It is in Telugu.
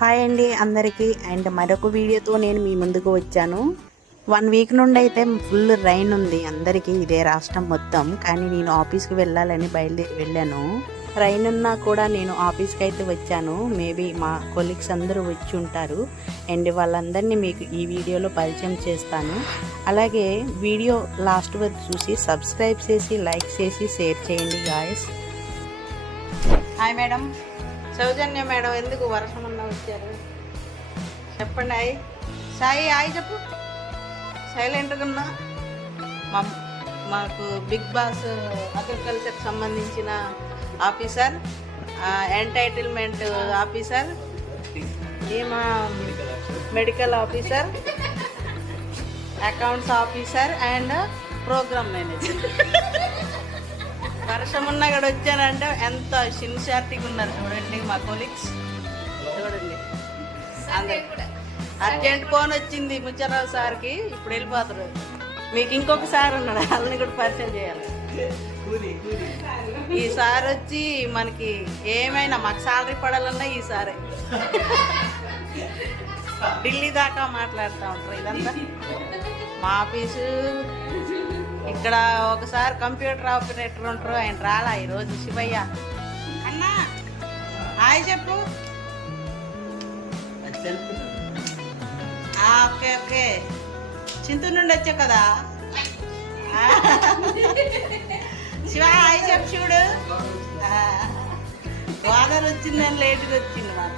హాయ్ అండి అందరికీ. అండ్ మరొక వీడియోతో నేను మీ ముందుకు వచ్చాను. 1 వీక్ నుండి అయితే ఫుల్ రైన్ ఉంది అందరికీ, ఇదే రాష్ట్రం మొత్తం. కానీ నేను ఆఫీస్కి వెళ్ళాలని వెళ్ళాను. రైన్ ఉన్నా కూడా నేను ఆఫీస్కి అయితే వచ్చాను. మేబీ మా కొలీగ్స్ అందరూ వచ్చి ఉంటారు. అండ్ వాళ్ళందరినీ మీకు ఈ వీడియోలో పరిచయం చేస్తాను. అలాగే వీడియో లాస్ట్ వరకు చూసి సబ్స్క్రైబ్ చేసి లైక్ చేసి షేర్ చేయండి guys. Hi madam. Soujanya madam ఎందుకు వర్షం అన్నా వచ్చారు చెప్పండి. హాయ్ సాయి. హాయ్ చెప్పు. సైలెంట్గా ఉన్నా. మాకు బిగ్ బాస్ అగ్రికల్చర్కి సంబంధించిన ఆఫీసర్, ఎంటైటిల్మెంట్ ఆఫీసర్, ఏమా medical officer, accounts officer and programme manager. వర్షం ఉన్నా కూడా వచ్చానంటే ఎంత సిన్సియారిటీగా ఉన్నారు చూడండి మా కొలీగ్స్. చూడండి అర్జెంట్ ఫోన్ వచ్చింది ముచ్చరావు సార్కి, ఇప్పుడు వెళ్ళిపోతారు. మీకు ఇంకొక సార్ ఉన్నాడు, వాళ్ళని కూడా పరిచయం చేయాలి. ఈ సార్ వచ్చి మనకి ఏమైనా మాకు సాలరీ పడాలన్నా ఈ సారే. ఢిల్లీ దాకా మాట్లాడుతూ ఉంటారు. ఇదంతా మా ఆఫీసు. ఇక్కడ ఒకసారి కంప్యూటర్ ఆపరేటర్ ఉంటారు, ఆయన రాలా ఈరోజు. శివయ్య అన్నా హాయ్ చెప్పు. Okay okay. చింతూరు నుండి వచ్చా కదా శివ హాయ్ చెప్పు. చూడు ఓనర్ వచ్చిందని లేట్గా వచ్చింది మాకు.